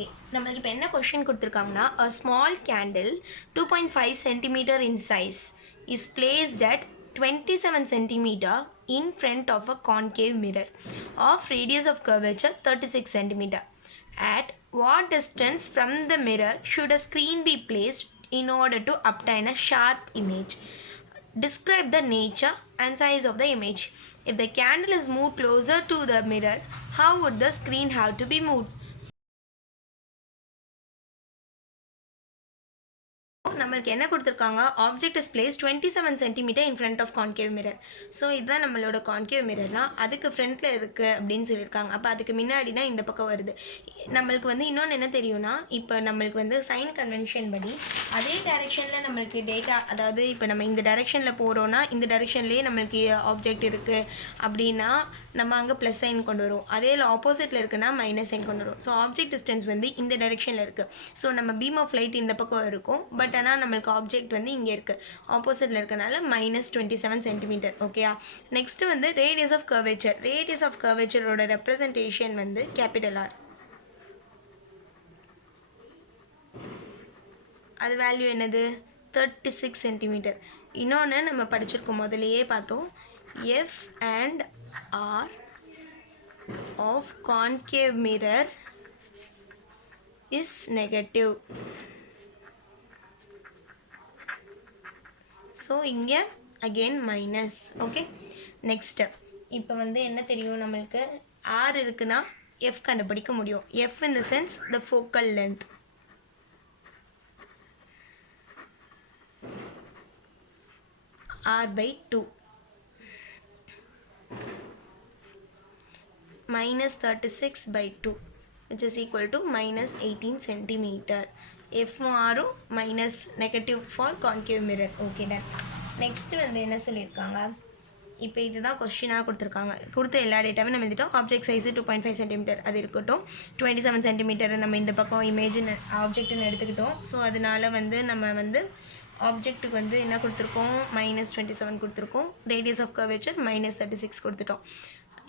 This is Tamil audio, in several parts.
ஓகே, நம்மளுக்கு இப்போ என்ன கொஷின் கொடுத்துருக்காங்கன்னா, a small candle 2.5 centimeter in size is placed at 27 centimeter in front of a concave mirror of radius of curvature 36 centimeter. At what distance from the mirror should a screen be placed in order to obtain a sharp image? Describe the nature and size of the image. If the candle is moved closer to the mirror, how would the screen have to be moved? நம்மளுக்கு என்ன கொடுத்துருக்காங்க, object is place 27 centimetre in front of concave mirror. So இதுதான் நம்மளோட கான்கேவ் மிரர்னா அதுக்கு ஃப்ரண்ட்டில் இருக்குது அப்படின்னு சொல்லியிருக்காங்க. அப்போ அதுக்கு முன்னாடினா இந்த பக்கம் வருது. நம்மளுக்கு வந்து இன்னொன்று என்ன தெரியும்னா, இப்போ நம்மளுக்கு வந்து சைன் கன்வென்ஷன் படி அதே டைரெக்ஷனில் நம்மளுக்கு டேட்டா, அதாவது இப்போ நம்ம இந்த டைரெக்ஷனில் போகிறோன்னா இந்த டைரெக்ஷன்லேயே நம்மளுக்கு ஆப்ஜெக்ட் இருக்குது அப்படின்னா நம்ம அங்கே ப்ளஸ் சைன் கொண்டு வரும். அதே ஆப்போசிட்டில் இருக்குன்னா மைனஸ் சைன் கொண்டு வரும். ஸோ ஆப்ஜெக்ட் டிஸ்டன்ஸ் வந்து இந்த டைரெக்ஷனில் இருக்குது. ஸோ நம்ம பீம் ஆஃப் லைட் இந்த பக்கம் இருக்கும், பட் ஆனால் நம்மளுக்கு ஆப்ஜெக்ட் வந்து இங்கே இருக்குது, ஆப்போசிட்டில் இருக்கனால -27 சென்டிமீட்டர். ஓகேயா. நெக்ஸ்ட் வந்து radius of curvature. Radius of கர்வேச்சரோட ரெப்ரசன்டேஷன் வந்து கேபிட்டல் ஆர். அது வேல்யூ என்னது, 36 சென்டிமீட்டர். இன்னொன்று நம்ம படிச்சிருக்கோம், முதலையே பார்த்தோம், F and R of concave mirror is negative. So இங்கே அகெயின் மைனஸ். ஓகே. நெக்ஸ்ட்டு இப்போ வந்து என்ன தெரியும், நம்மளுக்கு ஆர் இருக்குன்னா எஃப் கண்டுபிடிக்க முடியும். F in the sense the focal length. R/2 -36/2 which is equal to -18 centimeter. F ஆரும் minus negative for concave mirror. Okay done. Next வந்து என்ன சொல்லியிருக்காங்க, இப்போ இதுதான் கொஸ்டினாக கொடுத்துருக்காங்க. கொடுத்த எல்லா டேட்டாவும் நம்ம எழுதிட்டோம். ஆப்ஜெக்ட் சைஸு 2.5 சென்டிமீட்டர் அது இருக்கட்டும். 27 சென்டிமீட்டர் நம்ம இந்த பக்கம் இமேஜின் ஆப்ஜெக்ட்னு எடுத்துக்கிட்டோம். ஸோ அதனால வந்து நம்ம வந்து ஆப்ஜெக்ட்டுக்கு வந்து என்ன கொடுத்துருக்கோம், -27 கொடுத்துருக்கோம். ரேடியஸ் ஆஃப் கர்வேச்சர் -36 கொடுத்துட்டோம்.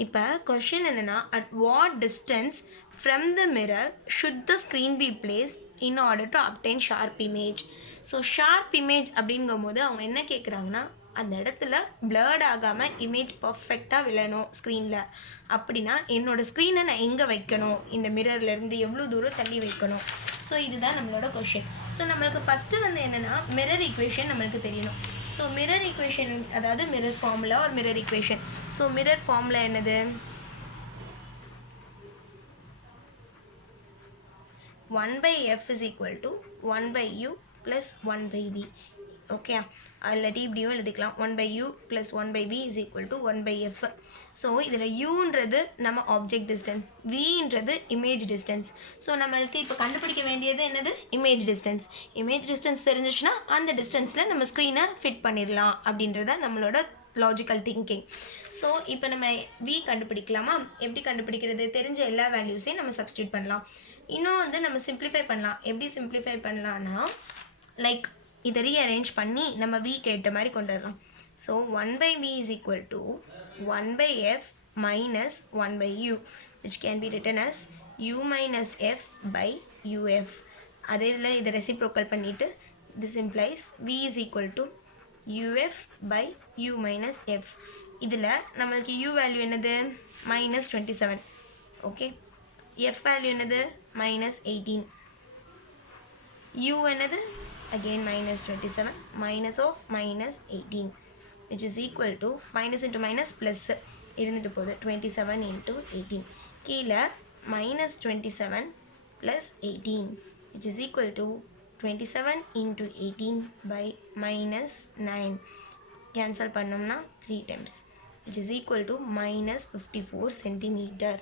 இப்போ கொஷின் என்னென்னா, at what distance from the mirror should the screen be placed in order to obtain sharp image. So sharp image அப்படிங்கும்போது அவங்க என்ன கேட்குறாங்கன்னா, அந்த இடத்துல பிளர்ட் ஆகாமல் இமேஜ் பர்ஃபெக்டாக விழணும் ஸ்க்ரீனில். அப்படின்னா என்னோடய ஸ்க்ரீனை நான் எங்கே வைக்கணும், இந்த மிரர்லேருந்து எவ்வளோ தூரம் தள்ளி வைக்கணும். ஸோ இதுதான் நம்மளோட கொஷின். ஸோ நம்மளுக்கு ஃபஸ்ட்டு வந்து என்னென்னா மிரர் ஈக்குவேஷன் நம்மளுக்கு தெரியணும். ஸோ மிரர் ஈக்குவேஷன், அதாவது மிரர் ஃபார்முலா ஒரு mirror equation. So mirror formula என்னது, 1/f is equal to 1/u plus 1/v. Okay, இல்லாட்டி இப்படியும் எழுதிக்கலாம், 1/u plus 1/v is equal to 1/f. So இதில் uன்றது நம்ம ஆப்ஜெக்ட் டிஸ்டன்ஸ், vன்றது இமேஜ் டிஸ்டன்ஸ். ஸோ நம்மளுக்கு இப்போ கண்டுபிடிக்க வேண்டியது என்னது, இமேஜ் டிஸ்டன்ஸ். இமேஜ் டிஸ்டன்ஸ் தெரிஞ்சிச்சுன்னா அந்த டிஸ்டன்ஸில் நம்ம ஸ்க்ரீனை ஃபிட் பண்ணிடலாம் அப்படின்றத நம்மளோட லாஜிக்கல் திங்கிங். ஸோ இப்போ நம்ம v கண்டுபிடிக்கலாமா? எப்படி கண்டுபிடிக்கிறது, தெரிஞ்ச எல்லா வேல்யூஸையும் நம்ம சப்ஸ்டியூட் பண்ணலாம். இன்னும் வந்து நம்ம சிம்ப்ளிஃபை பண்ணலாம். எப்படி சிம்ப்ளிஃபை பண்ணலான்னா, லைக் இதை ரீஅரேஞ்ச் பண்ணி நம்ம v கேட்ட மாதிரி கொண்டு வரலாம். So 1/v is equal to 1/f minus 1/u which can be written as u minus f by uf. அதே இதில் இதை ரெசிப்ரோக்கல் பண்ணிவிட்டு this implies v is equal to uf by u minus f. இதில் நம்மளுக்கு u வேல்யூ என்னது, -27. ஓகே. f வேல்யூ என்னது, -18. u என்னது, again -27 minus of -18 which is equal to minus into minus plus இருந்துட்டு போகுது, 27 into 18. கீழே -27 plus 18 which is equal to 27 into 18 by -9. Cancel பண்ணோம்னா 3 times which is equal to -54 centimeter.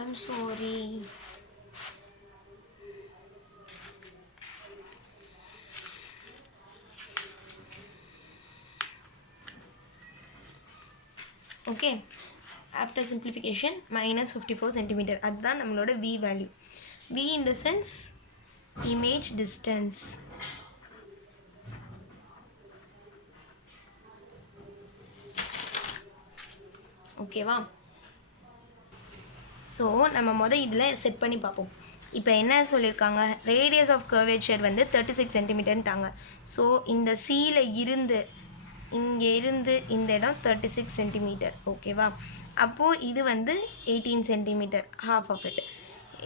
I'm sorry. Okay. After simplification -54 centimetre, அதுதான் நம்மளோட v value. v in the sense image distance. ஓகேவா. ஸோ நம்ம இதில் செட் பண்ணி பார்ப்போம். இப்போ என்ன சொல்லியிருக்காங்க, ரேடியஸ் ஆஃப் கர்வேச்சர் வந்து 36 சென்டிமீட்டர்ன்ட்டாங்க. ஸோ இந்த சியில் இருந்து இங்கே இருந்து இந்த இடம் 36 சென்டிமீட்டர், ஓகேவா? அப்போது இது வந்து 18 சென்டிமீட்டர், ஹாஃப் ஆஃப் இட்.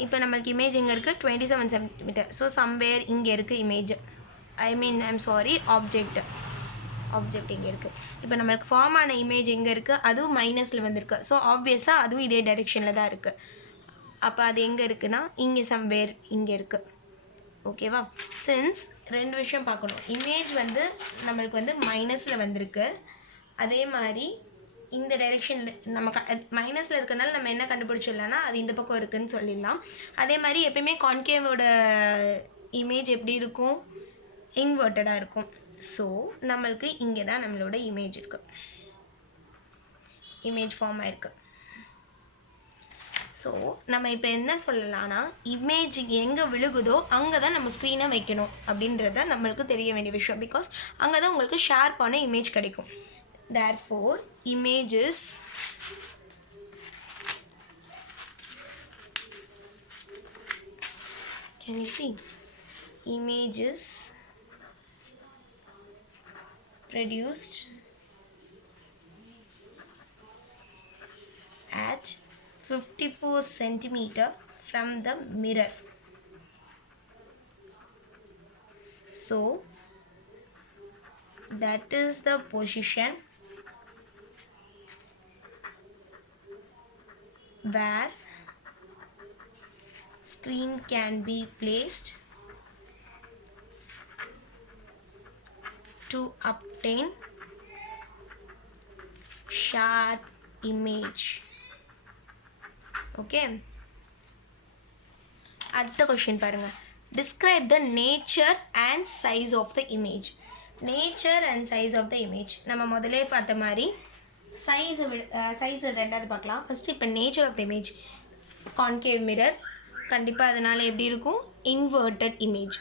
இப்போ நம்மளுக்கு இமேஜ் எங்கே இருக்குது, 27 சென்டிமீட்டர். ஸோ சம்வேர் இங்கே இருக்குது இமேஜ், ஆப்ஜெக்ட் இங்கே இருக்குது. இப்போ நம்மளுக்கு ஃபார்ம் ஆன இமேஜ் எங்கே இருக்குது, அதுவும் மைனஸில் வந்திருக்கு. ஸோ ஆப்வியஸாக அதுவும் இதே டைரெக்ஷனில் தான் இருக்குது. அப்போ அது எங்கே இருக்குன்னா இங்கே சம்வேர் இங்கே இருக்குது, ஓகேவா? சின்ஸ் ரெண்டு விஷயம் பார்க்கணும். இமேஜ் வந்து நம்மளுக்கு வந்து மைனஸில் வந்திருக்கு, அதே மாதிரி இந்த டைரெக்ஷனில் நம்ம மைனஸில் இருக்கனால நம்ம என்ன கண்டுபிடிச்சிடலாம்னா அது இந்த பக்கம் இருக்குதுன்னு சொல்லிடலாம். அதே மாதிரி எப்பயுமே கான்கேவோட இமேஜ் எப்படி இருக்கும், இன்வெர்ட்டடாக இருக்கும். ஸோ நம்மளுக்கு இங்கே தான் நம்மளோட இமேஜ் இருக்குது, இமேஜ் ஃபார்ம் ஆயிருக்கு. ஸோ நம்ம இப்போ என்ன சொல்லலாம்னா இமேஜ் எங்கே விழுகுதோ அங்கே தான் நம்ம ஸ்க்ரீனை வைக்கணும் அப்படின்றத நம்மளுக்கு தெரிய வேண்டிய விஷயம். பிகாஸ் அங்கே தான் உங்களுக்கு ஷார்ப்பான இமேஜ் கிடைக்கும். Therefore images can you see images produced at 54 centimeter from the mirror. So that is the position where screen can be placed to obtain sharp image. Okay, அடுத்த கொஸ்டின் பாருங்க. Describe the nature and size of the image. Nature and size of the image நம்ம முதலே பார்த்த மாதிரி சைஸ் ரெண்டாவது பார்க்கலாம். ஃபஸ்ட்டு இப்போ nature of the image, concave mirror, கண்டிப்பாக அதனால் எப்படி இருக்கும், inverted image,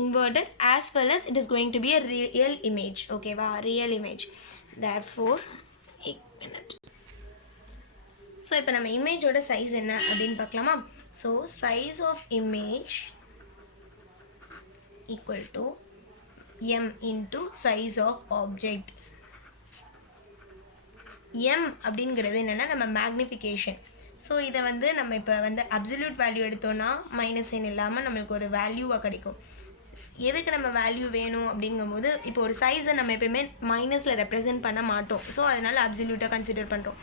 inverted as well as it is going to be a real image, ஓகேவா, real image. Therefore एक minute. ஸோ இப்போ நம்ம இமேஜோட சைஸ் என்ன அப்படின்னு பார்க்கலாமா. So size of image equal to M into size of object. M அப்படிங்கிறது என்னென்னா நம்ம மேக்னிஃபிகேஷன். ஸோ இதை வந்து நம்ம இப்போ வந்து அப்சல்யூட் வேல்யூ எடுத்தோன்னா மைனஸ் சைன் இல்லாமல் நம்மளுக்கு ஒரு வேல்யூவாக கிடைக்கும். எதுக்கு நம்ம வேல்யூ வேணும் அப்படிங்கும்போது இப்போ ஒரு சைஸை நம்ம எப்பயுமே மைனஸில் ரெப்ரசென்ட் பண்ண மாட்டோம். ஸோ அதனால் அப்சல்யூட்டாக கன்சிடர் பண்ணுறோம்.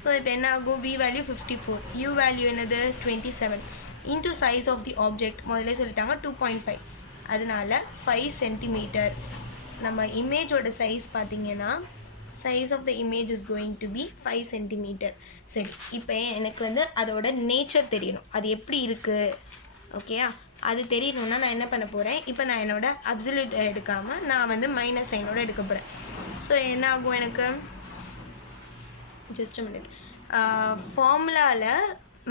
ஸோ இப்போ என்ன ஆகும், வி வேல்யூ 54, யூ வேல்யூ என்னது 27 into size of the object முதல்ல சொல்லிட்டாங்க 2.5, அதனால 5 சென்டிமீட்டர். நம்ம இமேஜோட சைஸ் பார்த்திங்கன்னா size of the image is going to be 5 centimetre. சரி, இப்போ எனக்கு வந்து அதோட நேச்சர் தெரியணும், அது எப்படி இருக்குது, ஓகேயா? அது தெரியணுன்னா நான் என்ன பண்ண போகிறேன், இப்போ நான் என்னோடய அப்சல்யூட் எடுக்காமல் நான் வந்து மைனஸ் சைனோடு எடுக்க போகிறேன். ஸோ என்ன ஆகும், எனக்கு ஜஸ்ட் மினிட், ஃபார்முலாவில்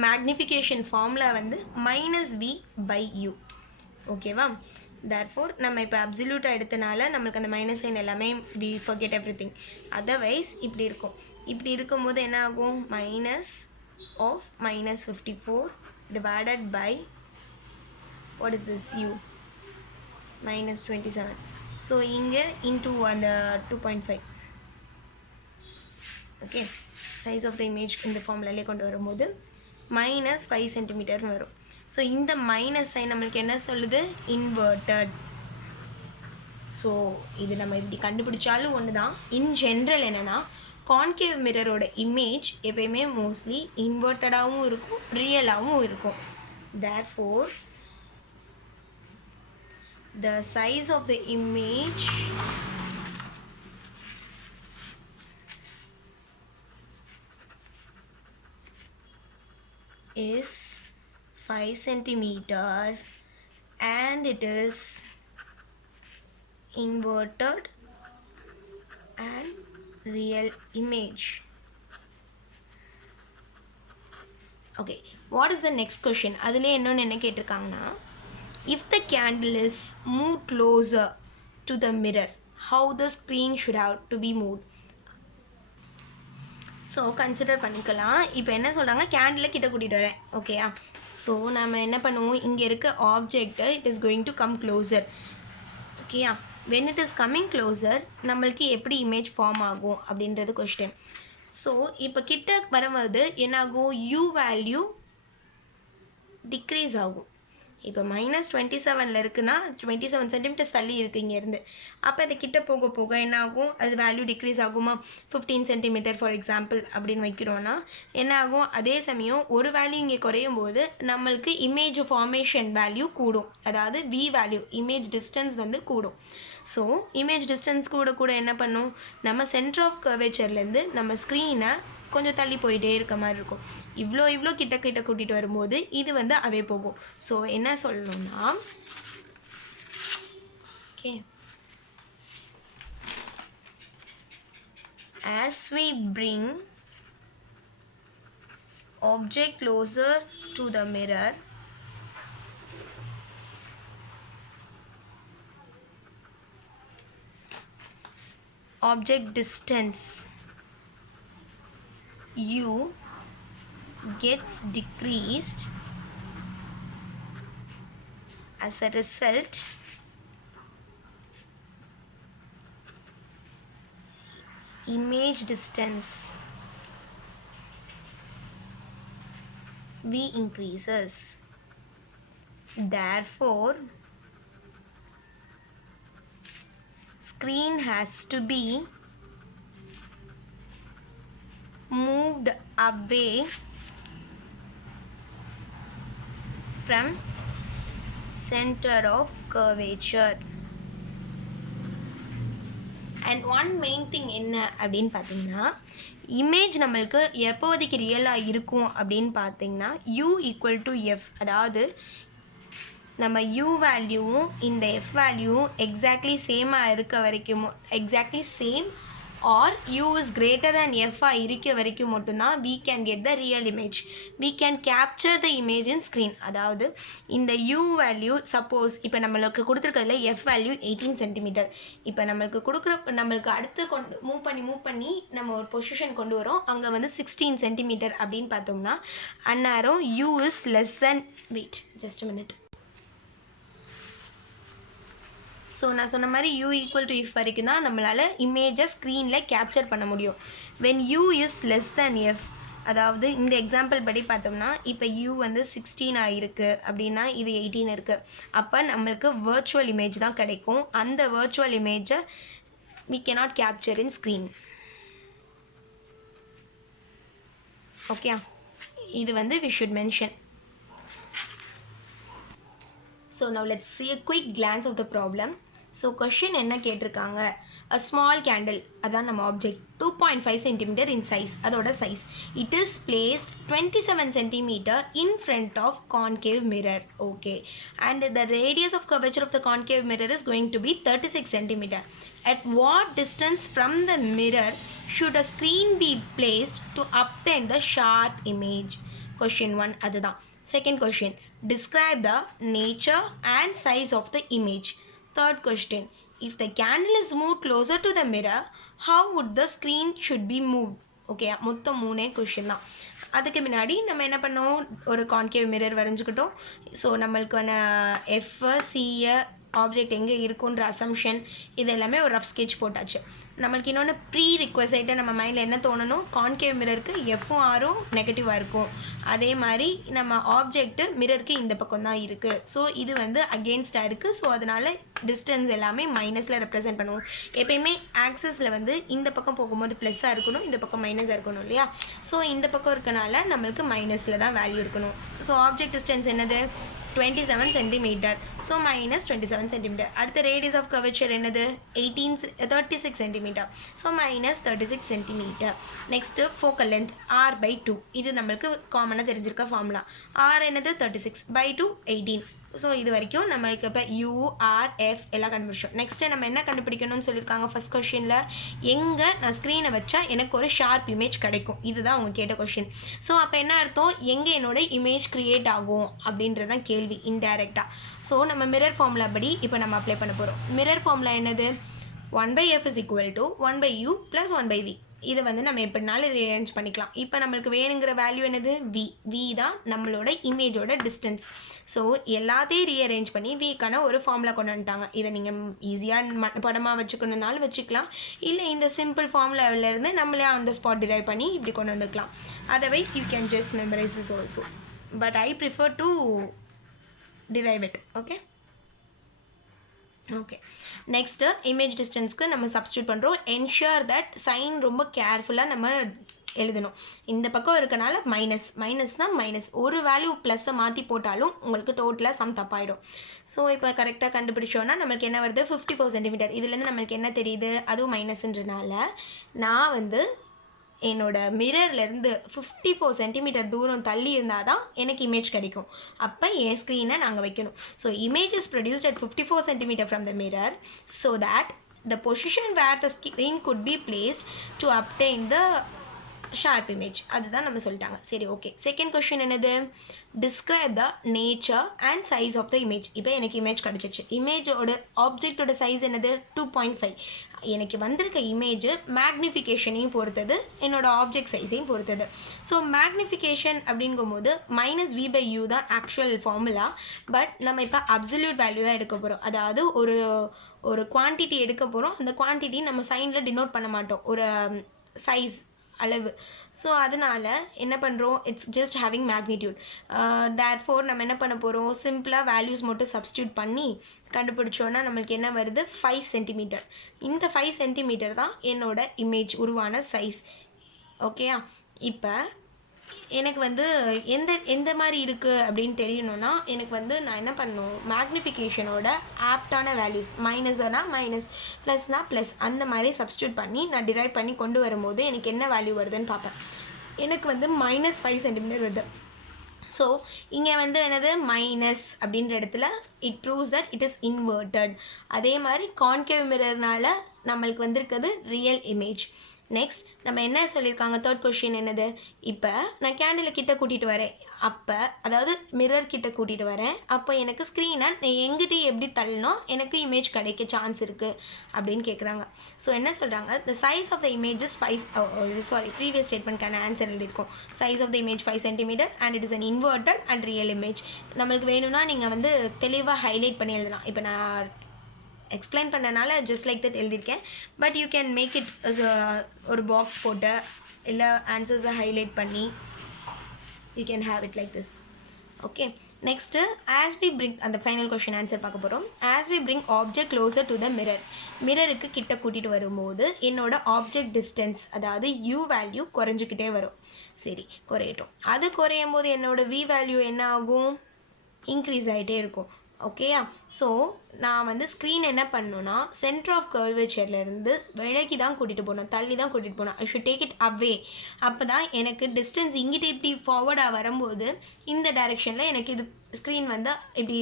மேக்னிஃபிகேஷன் ஃபார்முலா வந்து -v/u, ஓகேவா? தேர்ஃபோர் நம்ம இப்போ அப்சல்யூட்டாக எடுத்தனால நம்மளுக்கு அந்த மைனஸ் சைன் எல்லாமே வி ஃபர்கெட் எவ்ரிதிங். அதர்வைஸ் இப்படி இருக்கும். இப்படி இருக்கும்போது என்ன ஆகும், -54 divided by what is this, u, -27. So இங்கே இன்டூ அந்த 2.5, okay. Size of the image இந்த ஃபார்முலாலே கொண்டு வரும்போது -5 சென்டிமீட்டர்னு வரும். ஸோ இந்த மைனஸ் சைன் நம்மளுக்கு என்ன சொல்லுது, இன்வெர்ட்டட். ஸோ இது நம்ம இப்படி கண்டுபிடிச்சாலும் ஒன்று தான். இன் ஜென்ரல் என்னென்னா கான்கேவ் மிரரோட இமேஜ் எப்பயுமே மோஸ்ட்லி இன்வெர்ட்டடாகவும் இருக்கும், ரியலாகவும் இருக்கும். Therefore the size of the image is 5 centimeter and it is inverted and real image. Okay, what is the next question? அதிலே இன்னொன்று என்ன கேட்டிருக்காங்கன்னா, if the candle is moved closer to the mirror, how the screen should have to be moved? So consider பண்ணிக்கலாம். இப்போ என்ன சொல்கிறாங்க, கேண்டிலை கிட்ட கூட்டிகிட்டு வரேன், ஓகேயா? ஸோ நம்ம என்ன பண்ணுவோம், இங்கே இருக்க ஆப்ஜெக்டை it is going to come closer. ஓகேயா, when it is coming closer நம்மளுக்கு எப்படி இமேஜ் ஃபார்ம் ஆகும் அப்படின்றது கொஸ்டின். ஸோ இப்போ கிட்ட வரும்போது என்னாகும், யூ வேல்யூ டிக்ரீஸ் ஆகும். இப்போ -27 இருக்குன்னா 27 சென்டிமீட்டர்ஸ் தள்ளி இருக்குது இங்கேருந்து. அப்போ அது கிட்ட போக போக என்ன ஆகும், அது வேல்யூ டிக்ரீஸ் ஆகுமா, 15 சென்டிமீட்டர் ஃபார் எக்ஸாம்பிள் அப்படின்னு வைக்கிறோன்னா என்ன ஆகும், அதே சமயம் ஒரு வேல்யூ இங்கே குறையும் போது நம்மளுக்கு இமேஜ் ஃபார்மேஷன் வேல்யூ கூடும், அதாவது வி வேல்யூ இமேஜ் டிஸ்டன்ஸ் வந்து கூடும். ஸோ இமேஜ் டிஸ்டன்ஸ் கூட கூட என்ன பண்ணும், நம்ம சென்டர் ஆஃப் கர்வேச்சர்லேருந்து நம்ம ஸ்க்ரீனை கொஞ்சம் தள்ளி போயிட்டே இருக்க மாதிரி இருக்கும். இவ்வளோ கிட்ட கூட்டிகிட்டு வரும்போது இது வந்து அவே போகும். ஸோ என்ன சொல்லணும்னா, okay, as we bring object closer to the mirror, object distance u gets decreased. As a result, image distance v increases. Therefore, screen has to be moved away from center of curvature. And one main thing என்ன அப்படின்னு பார்த்தீங்கன்னா, இமேஜ் நம்மளுக்கு எப்போதைக்கு ரியலாக இருக்கும் அப்படின்னு பார்த்தீங்கன்னா u ஈக்குவல் டு எஃப், அதாவது நம்ம u வேல்யூவும் இந்த f வேல்யூவும் எக்ஸாக்ட்லி சேமாக இருக்க வரைக்கும், exactly same or u is greater than f இருக்க வரைக்கும் மட்டும்தான் we can get the real image. We can capture the image in screen. அதாவது இந்த u வேல்யூ சப்போஸ் இப்போ நம்மளுக்கு கொடுத்துருக்கிறதுல f வேல்யூ 18 சென்டிமீட்டர். இப்போ நம்மளுக்கு அடுத்து மூவ் பண்ணி நம்ம ஒரு பொசிஷன் கொண்டு வரோம், அங்கே வந்து 16 சென்டிமீட்டர் அப்படின்னு பார்த்தோம்னா அந்நேரம் u is less than, wait just a minute. So நான் சொன்ன மாதிரி u ஈக்குவல் டு எஃப் வரைக்கும் தான் நம்மளால் இமேஜை ஸ்க்ரீனில் கேப்சர் பண்ண முடியும். When u is less than F, அதாவது இந்த எக்ஸாம்பிள் படி பார்த்தோம்னா இப்போ u வந்து 16 ஆகிருக்கு அப்படின்னா இது 18 இருக்குது, அப்போ நம்மளுக்கு வர்ச்சுவல் இமேஜ் தான் கிடைக்கும். அந்த வர்ச்சுவல் இமேஜை we cannot capture in screen. Okay, இது வந்து we should mention. So now let's see a quick glance of the problem. So question என்ன கேட்டிருக்காங்க, a small candle, அதான் நம்ம ஆப்ஜெக்ட் 2.5 cm in size, அதோட size, it is placed 27 cm in front of concave mirror. Okay, and the radius of curvature of the concave mirror is going to be 36 cm. At what distance from the mirror should a screen be placed to obtain the sharp image? Question 1 அதுதான். Second question, describe the nature and size of the image. Third question, if the candle is moved closer to the mirror, how would the screen should be moved? Okay, மொத்தம் 3 கொஷின் தான். அதுக்கு முன்னாடி நம்ம என்ன பண்ணோம், ஒரு கான்கேவ் மிரர் வரைஞ்சிக்கிட்டோம். ஸோ நம்மளுக்கான எஃப் சிஏ ஆப்ஜெக்ட் எங்கே இருக்குன்ற அசம்ஷன் இது எல்லாமே ஒரு ரஃப் ஸ்கெட்ச் போட்டாச்சு. நம்மளுக்கு இன்னொன்று ப்ரீ ரிக்வசைட்டாக நம்ம மைண்டில் என்ன தோணணும், கான்கேவ் மிரருக்கு எஃப்பும் ஆரும் நெகட்டிவாக இருக்கும், அதே மாதிரி நம்ம ஆப்ஜெக்ட்டு மிரருக்கு இந்த பக்கம் தான் இருக்குது. ஸோ இது வந்து அகெயின்ஸ்டாக இருக்குது. ஸோ அதனால் டிஸ்டன்ஸ் எல்லாமே மைனஸில் ரெப்ரசென்ட் பண்ணுவோம். எப்பயுமே ஆக்சஸில் வந்து இந்த பக்கம் போகும்போது ப்ளஸ்ஸாக இருக்கணும், இந்த பக்கம் மைனஸாக இருக்கணும் இல்லையா. ஸோ இந்த பக்கம் இருக்கனால நம்மளுக்கு மைனஸில் தான் வேல்யூ இருக்கணும். ஸோ ஆப்ஜெக்ட் டிஸ்டன்ஸ் என்னது, 27 சென்டிமீட்டர். So -27 centimetre. அடுத்த ரேடியஸ் ஆஃப் கர்வேச்சர் என்னது, 36 centimetre. So -36 centimetre. Next focal length r/2, இது நம்மளுக்கு காமனாக தெரிஞ்சிருக்க ஃபார்முலா. r என்னது 36/2 18. ஸோ இது வரைக்கும் நம்மளுக்கு இப்போ u r f எல்லாம் கண்டுபிடிச்சோம். நெக்ஸ்ட்டு நம்ம என்ன கண்டுபிடிக்கணும்னு சொல்லியிருக்காங்க ஃபஸ்ட் கொஷினில், எங்கே நான் ஸ்க்ரீனை வச்சா எனக்கு ஒரு ஷார்ப் இமேஜ் கிடைக்கும், இதுதான் அவங்க கேட்ட கொஷின். ஸோ அப்போ என்ன அர்த்தம், எங்கே என்னோட இமேஜ் க்ரியேட் ஆகும் அப்படின்றது தான் கேள்வி இன்டைரக்டாக. ஸோ நம்ம மிரர் ஃபார்முலா படி இப்போ நம்ம அப்ளை பண்ண போகிறோம். மிரர் ஃபார்முலா என்னது, 1/f is equal to 1/u plus 1/v. இதை வந்து நம்ம எப்படினாலும் ரீஅரேஞ்ச் பண்ணிக்கலாம். இப்போ நம்மளுக்கு வேணுங்கிற வேல்யூ என்னது? வி தான் நம்மளோட இமேஜோட டிஸ்டன்ஸ். ஸோ எல்லாத்தையும் ரீஅரேஞ்ச் பண்ணி விக்கான ஒரு ஃபார்முலா கொண்டு வந்துட்டாங்க. இதை நீங்கள் ஈஸியாக படமாக வச்சுக்கணுன்னாலும் வச்சுக்கலாம், இல்லை இந்த சிம்பிள் ஃபார்முலாவிலேருந்து நம்மளே ஆன் த ஸ்பாட் டிரைவ் பண்ணி இப்படி கொண்டு வந்துக்கலாம். Otherwise you can just memorise this also, but I prefer to derive it. Okay, next image டிஸ்டன்ஸ்க்கு நம்ம சப்ஸ்டியூட் பண்ணுறோம். என்ஷூர் தட் சைன் ரொம்ப கேர்ஃபுல்லாக நம்ம எழுதணும். இந்த பக்கம் இருக்கனால மைனஸ்னால் மைனஸ், ஒரு வேல்யூ ப்ளஸ்ஸை மாற்றி போட்டாலும் உங்களுக்கு டோட்டலாக சம் தப்பாயிடும். ஸோ இப்போ கரெக்டாக கண்டுபிடிச்சோன்னா நம்மளுக்கு என்ன வருது? 54 சென்டிமீட்டர். இதுலேருந்து நம்மளுக்கு என்ன தெரியுது? அதுவும் மைனஸ்ன்றனால நான் வந்து என்னோட மிரர்லேருந்து 54 சென்டிமீட்டர் தூரம் தள்ளி இருந்தால் தான் எனக்கு இமேஜ் கிடைக்கும். அப்போ என் ஸ்க்ரீனை நாங்கள் வைக்கணும். So image is produced at 54 centimetre from the mirror so that the position where the screen could be placed to obtain the sharp image. அதுதான் நம்ம சொல்லிட்டாங்க. சரி, ஓகே. செகண்ட் கொஸ்டின் என்னது? Describe the nature and size of the image. இப்போ எனக்கு இமேஜ் கிடச்சிச்சு. இமேஜோட ஆப்ஜெக்டோட சைஸ் என்னது? 2.5. எனக்கு வந்திருக்க இமேஜ் மேக்னிஃபிகேஷனையும் பொறுத்தது, என்னோட ஆப்ஜெக்ட் சைஸையும் பொறுத்தது. ஸோ மேக்னிஃபிகேஷன் அப்படிங்கும்போது -v/u தான் ஆக்சுவல் ஃபார்முலா. பட் நம்ம இப்போ அப்சல்யூட் வேல்யூ தான் எடுக்க போகிறோம். அதாவது ஒரு குவான்டிட்டி எடுக்க போகிறோம். அந்த குவான்டிட்டி நம்ம சைனில் டினோட் பண்ண மாட்டோம், ஒரு சைஸ் அளவு. ஸோ அதனால் என்ன பண்ணுறோம்? It's just having magnitude. Therefore நம்ம என்ன பண்ண போகிறோம்? சிம்பிளாக வேல்யூஸ் மட்டும் சப்ஸ்டியூட் பண்ணி கண்டுபிடிச்சோன்னா நம்மளுக்கு என்ன வருது? 5 சென்டிமீட்டர். இந்த 5 சென்டிமீட்டர் தான் என்னோட இமேஜ் உருவான சைஸ். ஓகேயா? இப்போ எனக்கு வந்து எந்த மாதிரி இருக்குது அப்படின்னு தெரியணும்னா எனக்கு வந்து நான் என்ன பண்ணணும்? மேக்னிஃபிகேஷனோட ஆப்டான வேல்யூஸ், மைனஸ்னா மைனஸ், ப்ளஸ்னா ப்ளஸ், அந்த மாதிரி சப்ஸ்டியூட் பண்ணி நான் டிரைவ் பண்ணி கொண்டு வரும்போது எனக்கு என்ன வேல்யூ வருதுன்னு பார்ப்பேன். எனக்கு வந்து -5 சென்டிமீட்டர் வருது. ஸோ இங்கே வந்து என்னது? மைனஸ் அப்படின்ற இடத்துல it proves that it is inverted. அதே மாதிரி கான்கேவ் மிரர்னால நம்மளுக்கு வந்திருக்கிறது ரியல் இமேஜ். நெக்ஸ்ட் நம்ம என்ன சொல்லியிருக்காங்க? தேர்ட் கொஸ்டின் என்னது? இப்போ நான் கேண்டில் கிட்ட கூட்டிகிட்டு வரேன், அப்போ அதாவது மிரர் கிட்ட கூட்டிகிட்டு வரேன், அப்போ எனக்கு ஸ்க்ரீனை எங்கிட்ட எப்படி தள்ளணும் எனக்கு இமேஜ் கிடைக்க சான்ஸ் இருக்குது அப்படின்னு கேட்குறாங்க. ஸோ என்ன சொல்கிறாங்க? The size of the image is 5 previous ஸ்டேட்மெண்ட்கான ஆன்சர் எழுதியிருக்கோம். Size of the image 5 centimetre and it is an inverted and real image. நம்மளுக்கு வேணும்னா நீங்கள் வந்து தெளிவாக ஹைலைட் பண்ணி எழுதலாம். இப்போ நான் எக்ஸ்பிளைன் பண்ணனால ஜஸ்ட் லைக் தட் எழுதியிருக்கேன். But you can make it ஒரு பாக்ஸ் போட்டு இல்லை ஆன்சர்ஸை ஹைலைட் பண்ணி you can have it like this. Okay, next as we bring அந்த ஃபைனல் கொஷின் ஆன்சர் பார்க்க போகிறோம். As we bring object closer to the mirror, மிரருக்கு கிட்ட கூட்டிகிட்டு வரும்போது என்னோட ஆப்ஜெக்ட் டிஸ்டன்ஸ் அதாவது u வேல்யூ குறைஞ்சிக்கிட்டே வரும். சரி, குறையட்டும். அது குறையும் போது என்னோட v வேல்யூ என்ன ஆகும்? இன்க்ரீஸ் ஆகிட்டே இருக்கும். ஓகேயா? ஸோ நான் வந்து ஸ்க்ரீன் என்ன பண்ணணுன்னா சென்டர் ஆஃப் கர்வேச்சர்லேருந்து விலகி தான் கூட்டிகிட்டு போகணும், தள்ளி தான் கூட்டிகிட்டு போகணும். I should take it away. அப்போ தான் எனக்கு டிஸ்டன்ஸ் இங்கிட்ட இப்படி ஃபார்வர்டாக வரும்போது இந்த டைரெக்ஷனில் எனக்கு இது ஸ்க்ரீன் வந்து இப்படி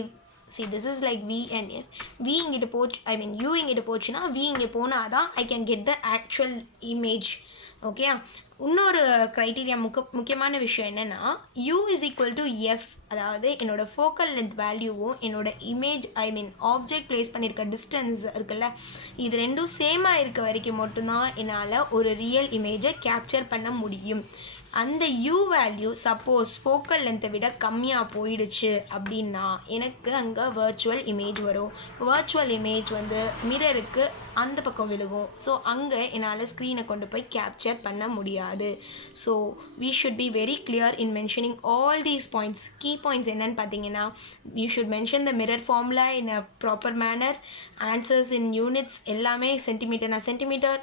see this is like v and f. v இங்கிட்ட போச்சு, ஐ மீன் u இங்கிட்ட போச்சுன்னா v இங்கே போனால் தான் I can get the actual image. Okay, இன்னொரு க்ரைட்டீரியா முக்கியமான விஷயம் என்னென்னா u is equal to F. அதாவது என்னோடய ஃபோக்கல் லென்த் வேல்யூவும் என்னோட இமேஜ் ஐ மீன் ஆப்ஜெக்ட் ப்ளேஸ் பண்ணியிருக்க டிஸ்டன்ஸ் இருக்குல்ல, இது ரெண்டும் சேமாக இருக்க வரைக்கும் மட்டும்தான் என்னால் ஒரு ரியல் இமேஜை கேப்சர் பண்ண முடியும். அந்த u வேல்யூ சப்போஸ் ஃபோக்கல் லென்த்தை விட கம்மியாக போயிடுச்சு அப்படின்னா எனக்கு அங்கே வர்ச்சுவல் இமேஜ் வரும். வர்ச்சுவல் இமேஜ் வந்து மிரருக்கு அந்த பக்கம் விழுகும். ஸோ அங்கே என்னால் ஸ்க்ரீனை கொண்டு போய் கேப்சர் பண்ண முடியாது. So we should be very clear in mentioning all these points. key points என்னன்னு பார்த்தீங்கன்னா you should mention the mirror formula in a proper manner, answers in units எல்லாமே சென்டிமீட்டர்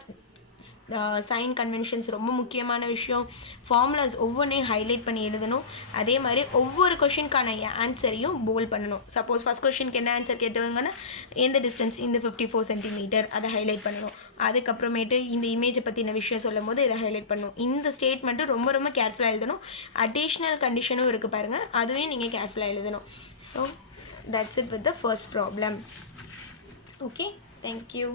சைன் கன்வென்ஷன்ஸ் ரொம்ப முக்கியமான விஷயம். ஃபார்முலாஸ் ஒவ்வொன்றையும் ஹைலைட் பண்ணி எழுதணும். அதே மாதிரி ஒவ்வொரு கொஷினுக்கான ஆன்சரையும் போல் பண்ணணும். சப்போஸ் ஃபஸ்ட் கொஷினுக்கு என்ன ஆன்சர் கேட்டவங்கன்னா எந்த டிஸ்டன்ஸ், இந்த 54 சென்டிமீட்டர், அதை ஹைலைட் பண்ணணும். அதுக்கப்புறமேட்டு இந்த இமேஜை பற்றின விஷயம் சொல்லும் போது இதை ஹைலைட் பண்ணணும். இந்த ஸ்டேட்மெண்ட்டு ரொம்ப ரொம்ப கேர்ஃபுல்லாக எழுதணும். அடிஷ்னல் கண்டிஷனும் இருக்குது பாருங்கள், அதுவும் நீங்கள் கேர்ஃபுல்லாக எழுதணும். So that's it with the first problem. Okay, thank you.